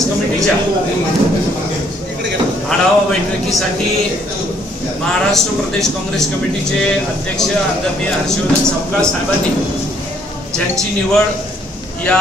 काँग्रेस कमिटीच्या आढावा बैठकीसाठी महाराष्ट्र प्रदेश काँग्रेस कमिटीचे अध्यक्ष आदरणीय हर्षवर्धन सपकाळ साहेबांनी ज्यांची निवड या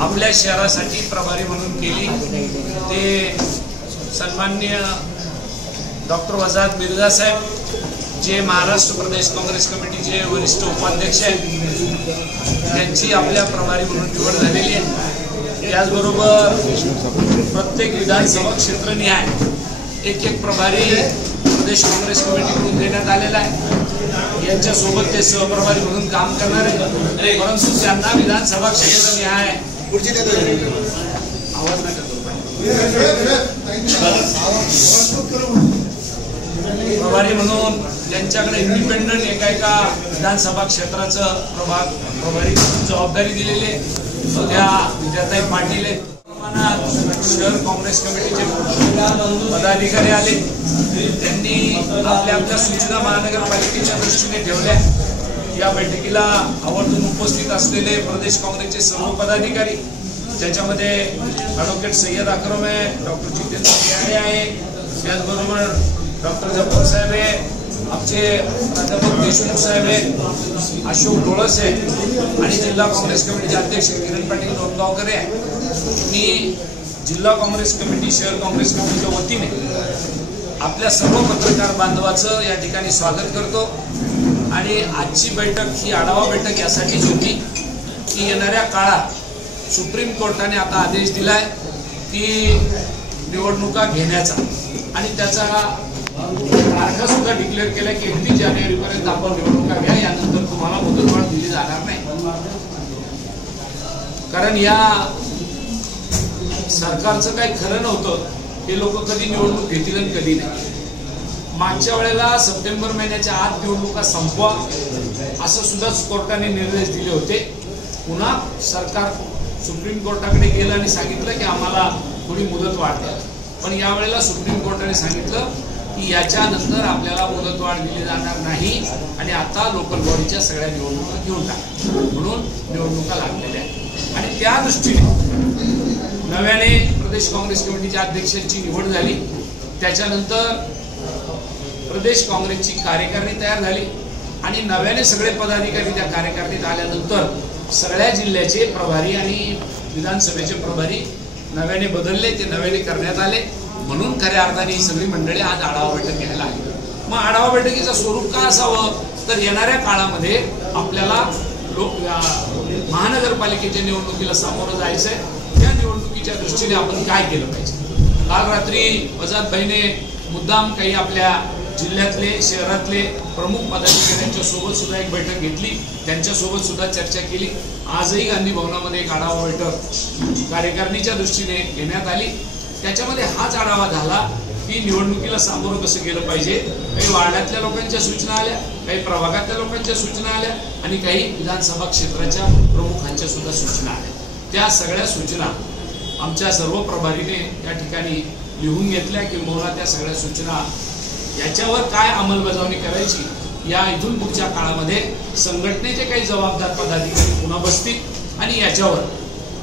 आपल्या शहरासाठी प्रभारी म्हणून केली ते सन्माननीय डॉक्टर वजाहत मिर्झा साहेब जे महाराष्ट्र प्रदेश काँग्रेस कमिटीचे वरिष्ठ उपाध्यक्ष आहेत त्यांची आपल्या प्रभारी म्हणून निवड झालेली आहे। त्याचबरोबर प्रत्येक विधानसभा क्षेत्रनिहाय एक प्रभारी प्रदेश काँग्रेस कमिटीकडून देण्यात आलेला आहे। यांच्यासोबत ते सहप्रभारी म्हणून काम करणार आहेत, परंतु त्यांना विधानसभा क्षेत्रनिहाय आवाज नका प्रभारी म्हणून त्यांच्याकडे इंडिपेंडंट एका विधानसभा क्षेत्राचं प्रभारी जबाबदारी दिलेली आहे। त्या विद्याताई पाटील शहर काँग्रेस कमिटीचे पदाधिकारी आले, त्यांनी आपल्या सूचना महानगरपालिकेच्या दृष्टीने ठेवल्या। या बैठकीला आवर्जून उपस्थित असलेले प्रदेश काँग्रेसचे सर्व पदाधिकारी ज्याच्यामध्ये ॲडव्होकेट सय्यद अक्रम आहे, डॉक्टर जितेंद्र बियाणे आहे, त्याचबरोबर डॉक्टर जफर साहेब आहे, आमचे प्राध्यापक देशमुख साहेब आहे, अशोक डोळस आहे आणि जिल्हा काँग्रेस कमिटीचे अध्यक्ष किरण पाटील डोंगावकर आहे। मी जिल्हा काँग्रेस कमिटी शहर काँग्रेस कमिटीच्या वतीने आपल्या सर्व पत्रकार बांधवाचं या ठिकाणी स्वागत करतो आणि आजची बैठक ही आढावा बैठक यासाठीच होती की येणाऱ्या काळात सुप्रीम कोर्टाने आता आदेश दिलाय की निवडणुका घेण्याचा आणि त्याचा तारखा सुद्धा डिक्लेअर केला की 31 जानेवारीपर्यंत आपण निवडणुका घ्या, यानंतर तुम्हाला मुदतवाढ दिली जाणार नाही। कारण या सरकारचं काही खरं नव्हतं, हे लोक कधी निवडणूक घेतील आणि कधी नाही। मागच्या वेळेला सप्टेंबर महिन्याच्या आत निवडणुका संपवा असं सुद्धा कोर्टाने निर्देश दिले होते। पुन्हा सरकार सुप्रीम कोर्टाकडे गेलं आणि सांगितलं की आम्हाला थोडी मुदत वाढ द्या, पण यावेळेला सुप्रीम कोर्टाने सांगितलं की याच्यानंतर आपल्याला मुदतवाढ दिली जाणार नाही आणि आता लोकल बॉडीच्या सगळ्या निवडणुका घेऊन टाका, म्हणून निवडणुका लागलेल्या आहेत। आणि त्या दृष्टीने नव्याने प्रदेश काँग्रेस कमिटीच्या अध्यक्षांची निवड झाली, त्याच्यानंतर प्रदेश काँग्रेसची कार्यकारिणी तयार झाली आणि नव्याने सगळे पदाधिकारी त्या कार्यकारिणीत आल्यानंतर सगळ्या जिल्ह्याचे प्रभारी आणि विधानसभेचे प्रभारी नव्याने बदलले, ते नव्याने करण्यात आले। म्हणून खऱ्या अर्थाने ही सगळी मंडळी आज आढावा बैठक घ्यायला आली। मग आढावा बैठकीचं स्वरूप काय असावं तर येणाऱ्या काळामध्ये आपल्याला महानगरपालिकेच्या निवडणुकीला सामोरं जायचंय, त्या निवडणुकीच्या दृष्टीने आपण काय केलं पाहिजे। काल रात्री वजाहत भाईने मुद्दाम काही आपल्या जिल्ह्यातले शहरातले प्रमुख पदाधिकाऱ्यांच्या सोबत सुद्धा एक बैठक घेतली, त्यांच्यासोबत सुद्धा चर्चा केली। आजही गांधी भवनामध्ये एक आढावा बैठक कार्यकारिणीच्या दृष्टीने घेण्यात आली, त्याच्यामध्ये हाच आढावा झाला की निवडणुकीला सामोरं कसं गेलं पाहिजे। काही वार्डातल्या लोकांच्या सूचना आल्या, काही प्रभागातल्या लोकांच्या सूचना आल्या आणि काही विधानसभा क्षेत्राच्या प्रमुखांच्या सुद्धा सूचना आल्या। त्या सगळ्या सूचना आमच्या सर्व प्रभारीने या ठिकाणी लिहून घेतल्या की किंवा त्या सगळ्या सूचना याच्यावर काय अंमलबजावणी करायची, या इथून पुढच्या काळामध्ये संघटनेचे काही जबाबदार पदाधिकारी पुन्हा बसतील आणि याच्यावर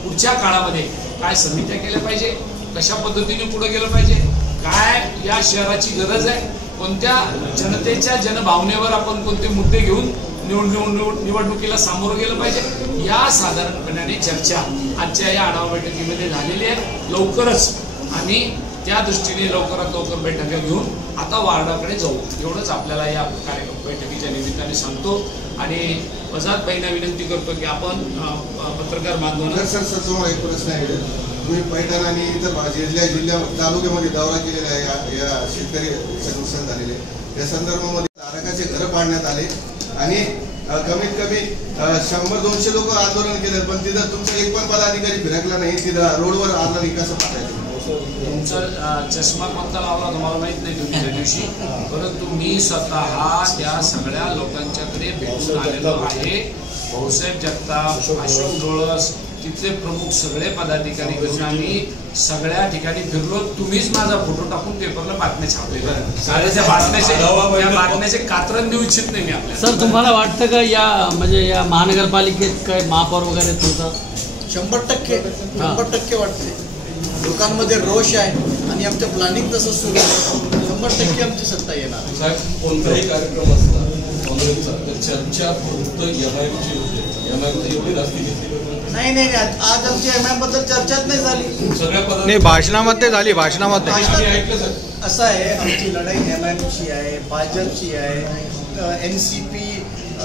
पुढच्या काळामध्ये काय समित्या केल्या पाहिजे, कशा पद्धतीने पुढे गेलं पाहिजे, काय या शहराची गरज आहे, कोणत्या जनतेच्या जनभावनेवर आपण कोणते मुद्दे घेऊन निवडणुकीला सामोरं गेलं पाहिजे, या साधारणपणे चर्चा आजच्या या आढावा बैठकीमध्ये झालेली आहे। लवकरच आम्ही त्या दृष्टीने लवकरात लवकर बैठका घेऊन आता वार्डाकडे जाऊ, एवढंच आपल्याला या बैठकीच्या निमित्ताने सांगतो। आणि वजाहत भाईंना विनंती करतो की आपण पत्रकार बांधवांना एक प्रश्न आहे, तुम्ही पैठण आणि जिल्ह्या तालुक्यामध्ये दौरा केलेला आहे, या शेतकरी नुकसान झालेले या संदर्भामध्ये तारकाचे घर पाडण्यात आले आणि कमीत कमी 100-200 लोक आंदोलन केलं, पण तिथं तुमचा एक पण पदाधिकारी फिरकला नाही, तिथं रोडवर आला नाही, कसं पाठायचं? तुमचा चष्मा कोणता लावला तुम्हाला माहित नाही तुम्ही त्या दिवशी, परंतु मी स्वतः त्या सगळ्या लोकांच्याकडे भेटून आलेलो आहे। भाऊसाहेब जगताप, अशोक डोळस, तिथले प्रमुख सगळे पदाधिकारी घेऊन आम्ही सगळ्या ठिकाणी फिरलो। तुम्हीच माझा फोटो टाकून पेपरला बातम्या छापले, त्या बातम्याचे कात्रण देऊ इच्छित नाही मी आपल्याला। सर तुम्हाला वाटतं का या म्हणजे या महानगरपालिकेत काय महापौर वगैरे तुमचा 100% वाटते लोकांमध्ये रोष आहे आणि आमचं प्लॅनिंग तसं सुरू आहे. 100% आमची सत्ता येणार. साहेब, कोणताही कार्यक्रम असला काँग्रेसचा तर चर्चा फक्त MIMची होते. MIM एवढी जास्ती घेतली नाही, आज आमची MIM बद्दल चर्चाच नाही झाली. सगळ्या नाही, भाषणामध्ये झाली. भाषणामध्ये ऐकलं सर. असं आहे, आमची लढाई MIMची आहे, भाजपची आहे, NCP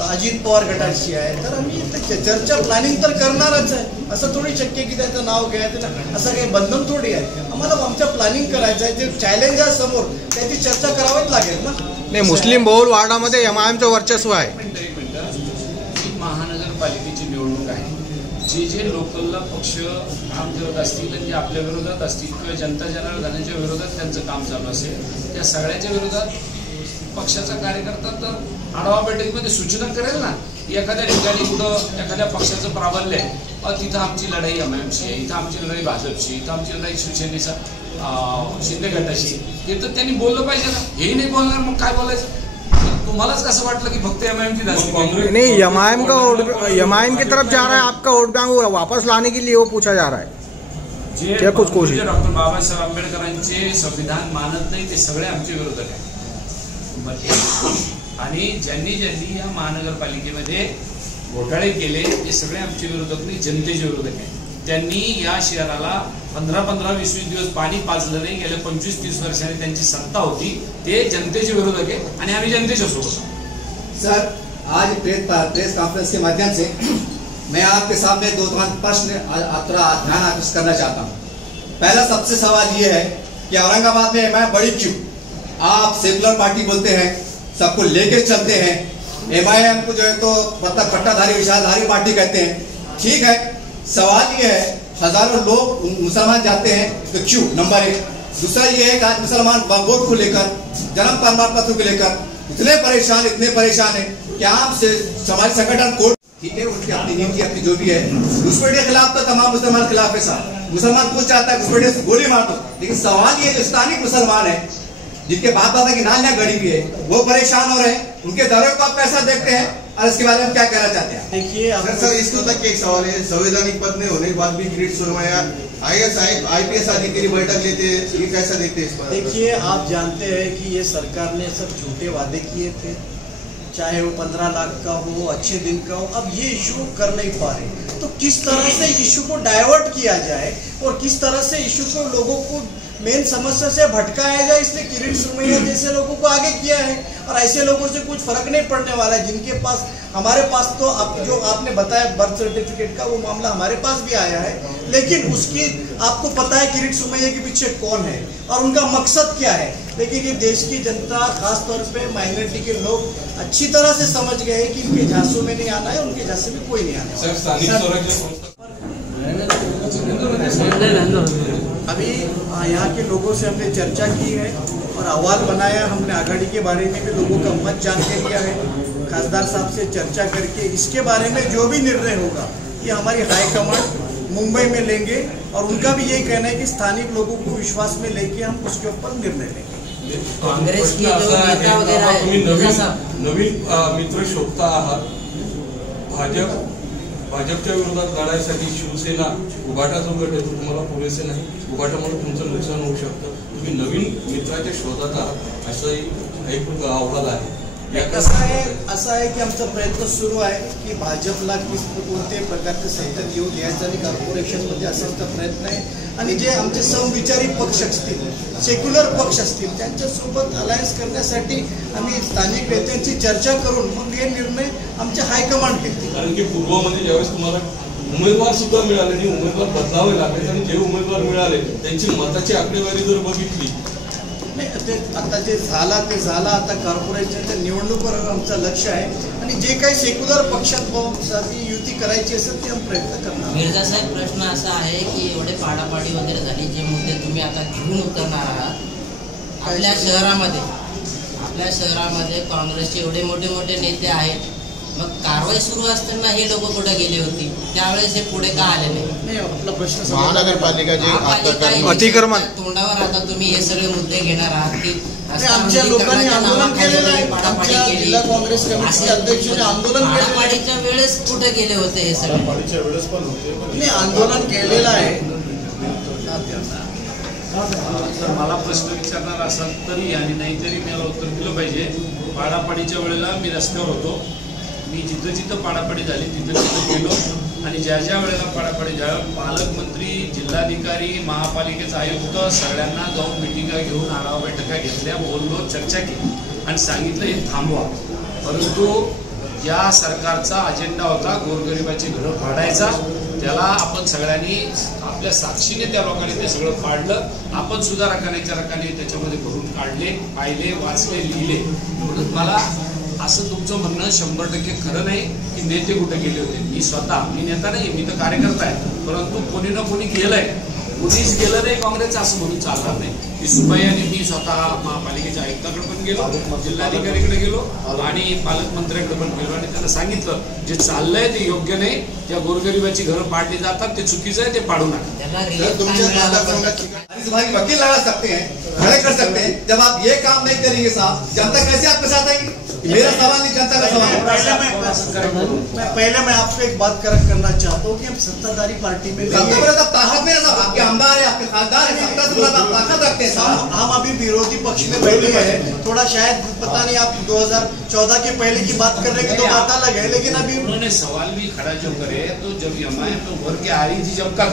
अजित पवार गटाची आहे. तर आम्ही चर्चा प्लॅनिंग तर करणारच आहे. असं थोडी शक्य की त्याचं नाव घ्यायचं असं काही बंधन थोडी आहे. आम्हाला आमच्या प्लॅनिंग करायचं आहे. जे चॅलेंज आहे समोर त्याची चर्चा करावीच लागेल ना. नाही, मुस्लिम बहुल वार्डामध्ये MIMचं वर्चस्व आहे. एक मिनिट ही महानगरपालिकेची निवडणूक आहे. जे लोकलला पक्ष काम करत असतील आणि जे आपल्या विरोधात असतील किंवा जनता जनार्दनाच्या विरोधात त्यांचं काम चालू असेल त्या सगळ्याच्या विरोधात पक्षाचा कार्यकर्ता तर आढावा बैठकीमध्ये सूचना करेल ना. एखाद्या ठिकाणी कुठं एखाद्या पक्षाचं प्राबल्य आहे, तिथं आमची लढाई MIMची आहे, इथं आमची लढाई भाजपची, इथं आमची लढाई शिवसेनेचा शिंदे गटाशी, हे तर त्यांनी बोललं पाहिजे ना. हेही नाही बोलणार मग काय बोलायचं. तुम्हालाच कसं वाटलं की फक्त MIM की नहीं, MIM की तरफ जा रहा है आपका वोट बैंक वापस लाने के लिए वो पूछा जा रहा है. क्या कुछ कोशिश डॉक्टर बाबासाहेब आंबेडकरांचे संविधान मानत नाही ते सगळे आमचे विरोधक आहेत. आणि ज्यांनी या महानगरपालिकेमध्ये घोटाळे केले ते सगळे आमचे विरोधक नाही, जनतेचे विरोधक आहेत. त्यांनी या शहराला 15-20 दिवस पाणी पाजलं नाही. गेल्या 25-30 वर्षांनी त्यांची सत्ता होती. ते जनतेचे विरोधक आहे आणि आम्ही जनतेच्या सोबत. सर, आज प्रेस कॉन्फ्रेंस के माध्यम से मैं आपके सामने 2 प्रश्न ध्यान आकृष्ट करना चाहता हूँ. पहला सबसे सवाल ये है कि औरंगाबाद में MIM बड़ी क्यों? आप सेकुलर पार्टी बोलते हैं, सबको लेकर चलते हैं. MIM को जो है तो मतलब पट्टाधारी विचारधारी पार्टी कहते हैं. ठीक है, सवाल ये है हजारों लोग मुसलमान जाते हैं तो क्यों? नंबर 1. दूसरा ये है कि आज मुसलमान वोट को लेकर, जन्म प्रमाण पत्र को लेकर इतने परेशान है कि आप से समाज संगठन कोर्ट, ठीक है, उनकी अपनी नीति अपनी जो भी है, घुसपैठियों के खिलाफ तो तमाम मुसलमान खिलाफ है साहब. मुसलमान कुछ चाहता है घुसपैठियों से गोली मार दो. लेकिन सवाल ये स्थानिक मुसलमान है जिनके बाप दादा की नालियां गड़ी हुई है, वो परेशान हो रहे हैं. उनके दरों को आप पैसा देखते हैं और इसके बारे में क्या कहना चाहते हैं? देखिए सर, इसके तक एक सवाल है. संवैधानिक पद में होने के बाद भी किरीट सुरमैया IPS अधिकारी बैठक लेते हैं, ये कैसा देखते हैं इस पर? देखिए, आप जानते हैं कि ये सरकार ने सब झूठे वादे किए थे, चाहे वो 15 लाख का हो, अच्छे दिन का हो. अब ये इशू कर नहीं पा रहे, तो किस तरह से इशू को डाइवर्ट किया जाए और किस तरह से इशू को लोगों को मेन समस्या से भटकाया जाए, इसलिए किरीट सुरमैया जैसे लोगों को आगे किया है. और ऐसे लोगों से कुछ फर्क नहीं पड़ने वाला है जिनके पास, हमारे पास तो जो आपने बताया बर्थ सर्टिफिकेट का वो मामला हमारे पास भी आया है. लेकिन उसकी आपको पता है किरीट सुरमैया के पीछे कौन है और उनका मकसद क्या है. लेकिन ये देश की जनता, खासतौर पे माइनॉरिटी के लोग अच्छी तरह से समझ गए कि इनके झांसों में नहीं आना है, उनके झांसे में कोई नहीं आना है. अभी यहाँ के लोगों से हमने चर्चा की है और अहवाल बनाया. हमने आघाड़ी के बारे में भी लोगों का मत जान के लिया है. खासदार साहब से चर्चा करके इसके बारे में जो भी निर्णय होगा ये हमारी हाईकमांड मुंबई में लेंगे. और उनका भी यही कहना है कि स्थानिक लोगों को विश्वास में लेके हम उसके ऊपर निर्णय लेंगे. कांग्रेस की जो नेता वगैरह है, नवीन मित्र शोधता आहात. भाजपच्या विरोधात लढाईसाठी शिवसेना उभाटा जो गट आहे तो तुम्हाला पुरेसे नाही. उभाटामुळे तुमचं नुकसान होऊ शकतं. तुम्ही नवीन मित्राच्या शोधात आहात असंही एक अहवाल आहे. असं आहे की आमचा प्रयत्न सुरू आहे की भाजपला कोणत्याही प्रकारचं सत्तेत येऊ द्यायचं आणि कॉर्पोरेशनमध्ये असायचा प्रयत्न आहे. आणि जे आमचे समविचारी पक्ष असतील, सेक्युलर पक्ष असतील, त्यांच्यासोबत अलायन्स करण्यासाठी आम्ही स्थानिक नेत्यांची चर्चा करून मग हे निर्णय आमचे हायकमांड घेतील. कारण की पूर्वामध्ये ज्यावेळेस तुम्हाला उमेदवार सुद्धा मिळाले नाही, उमेदवार बदलावे लागले आणि जे उमेदवार मिळाले त्यांची मताची आकडेवारी जर बघितली नाही, ते आता जे झाला आता कॉर्पोरेशनच्या निवडणुकीवर आमचं लक्ष आहे. आणि जे काही सेक्युलर पक्षात युती करायची असेल ते आम्ही प्रयत्न करणार. मिर्झा साहेब, प्रश्न असा आहे की एवढे पाडापाडी वगैरे झाली, जे मुद्दे तुम्ही आता घेऊन उतरणार आहात आपल्या शहरामध्ये काँग्रेसचे एवढे मोठे नेते आहेत, मग कारवाई सुरू असताना हे लोक कुठे गेले होते? त्यावेळेस हे पुढे का आले नाही? आपला प्रश्न महानगरपालिका अतिक्रमण तोंडावर आता तुम्ही हे सगळे मुद्दे घेणार आहात की आमच्या लोकांनी आंदोलन केलेलं आहे. आमच्या जिल्हा काँग्रेस कमिटीचे अध्यक्षांनी आंदोलन पाडापाडीच्या वेळेस कुठे गेले होते हे सगळे? आंदोलन केलेलं आहे. जर मला प्रश्न विचारणार असाल तरी आणि नाहीतरी मला उत्तर दिलं पाहिजे. पाडापाडीच्या वेळेला मी रस्त्यावर होतो. मी जिथं जिथं पाडापाडी झाली तिथं तिथं गेलो आणि ज्या ज्या वेळेला पाडापाडी झाली पालकमंत्री, जिल्हाधिकारी, महापालिकेचा आयुक्त सगळ्यांना जाऊन मिटिंगा घेऊन आढावा बैठका घेतल्या, बोललो, चर्चा केली आणि सांगितलं हे थांबवा. परंतु या सरकारचा अजेंडा होता गोरगरिबाची घरं फाडायचा. त्याला आपण सगळ्यांनी आपल्या साक्षीने त्या लोकांनी ते सगळं पाडलं. आपण सुद्धा रकाने त्याच्यामध्ये भरून काढले, पाहिले, वाचले, लिहिले. म्हणून मला असं तुमचं म्हणणं 100% खरं नाही की नेते कुठे गेले होते. मी नेता नाही, मी तर कार्यकर्ता आहे. परंतु कोणी ना कोणी गेलंय, कुणीच गेलं नाही काँग्रेस असं म्हणून चालणार नाही. की सुबाई आणि मी स्वतः महापालिकेच्या आयुक्ताकडे पण गेलो, जिल्हाधिकारीकडे गेलो आणि पालकमंत्र्याकडे पण गेलो आणि त्यांना सांगितलं जे चाललंय ते योग्य नाही. त्या गोरगरिबाची घरं पाडली जातात, ते चुकीचं आहे, ते पाडू नका. भाई वकील लगा सकते हैं, खड़े कर सकते हैं. जब आप ये काम नहीं करेंगे साहब, जनता कैसे आपके साथ आएगी? मेरा सवाल नहीं, जनता का सवाल है. पहले मैं आपको एक बात करेक्ट करना चाहता हूँ कि हम सत्ताधारी पार्टी में ताकत में साहब, आपके आमदार है, आपके खासदार है, सत्ता से आप ताकत रखते हैं साहब. हम अभी विरोधी पक्ष में बैठे हैं. थोड़ा शायद पता नहीं आप 2014 के पहले की बात कर रहे हैं तो बात अलग है, लेकिन अभी उन्होंने सवाल भी खड़ा जो करे तो जब एमआईएम तो उभर के आ रही थी जब का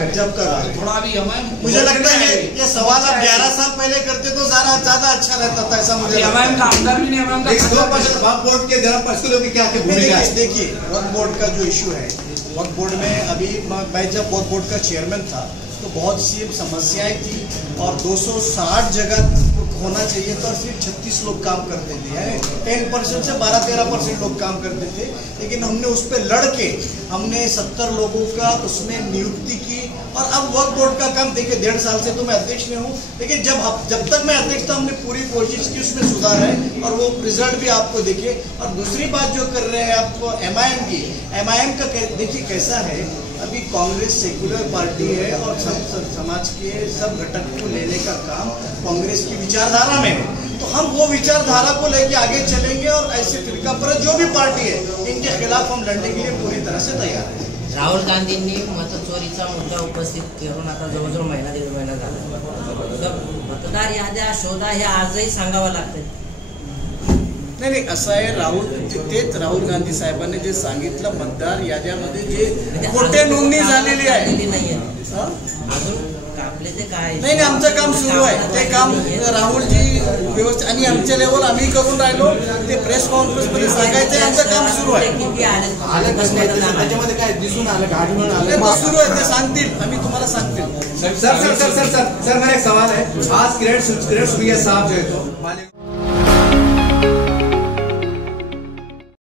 थोड़ा अभी एमआईएम मुझे लगता है ये सवाल आप 11 साल पहले करते तो ज्यादा अच्छा रहता था. ऐसा मुझे एमआईएम का आमदार भी नहीं, एमआईएम का 2% वक्फ बोर्ड के जरा पर्सनल की क्या भूमिका है? देखिए वक्फ बोर्ड का जो इशू है, वक्फ बोर्ड में अभी मैं जब वक्फ बोर्ड का चेयरमैन था तो बहुत सी समस्याएं थी और 260 जगह होना चाहिए था, सिर्फ 36 लोग काम करते थे. 10% से 12-13% लोग काम करते थे. लेकिन हमने उस पर लड़के हमने 70 लोगों का उसमें नियुक्ति की. और अब वक्फ बोर्ड का काम देखिए 1.5 साल से तो मैं अध्यक्ष में हूँ, लेकिन जब तक मैं अध्यक्ष था हमने पूरी कोशिश की उसमें सुधार है और वो रिजल्ट भी आपको देखिए. और दूसरी बात जो कर रहे हैं आप एमआईएम की, एमआईएम का देखिए कैसा है. अभी कांग्रेस सेकुलर पार्टी है और समाज के सब घटक को लेने का काम कांग्रेस की विचारधारा में है. तो हम वो विचारधारा को लेके आगे चलेंगे और ऐसे फिरका पर जो भी पार्टी है इनके खिलाफ हम लड़ने के लिए पूरी तरह से तैयार है. राहुल गांधींनी मतचोरीचा मुद्दा उपस्थित करून आता जवळजवळ दीड महिना झाला. मतदार याद्या शोधा हे आजही सांगावं लागतं. नाही असं आहे. तेच राहुल गांधी साहेबांनी जे सांगितलं, मतदार याद्यामध्ये जे खोटे नोंदणी झालेली आहे अजून आपले ते काय नाही आमचं काम सुरू आहे. ते काम राहुलजी व्यवस्थित आणि आमच्या लेवल आम्ही करून राहिलो. ते प्रेस कॉन्फरन्स मध्ये सांगायचं आमचं काम सुरू आहे. त्याच्यामध्ये काय दिसून आलं, घाटमळ आलं, सुरू आहे, ते सांगतील, आम्ही तुम्हाला सांगतील. सर मेरा एक सवाल है. आज किरण सुप्रिया साहब जो है तो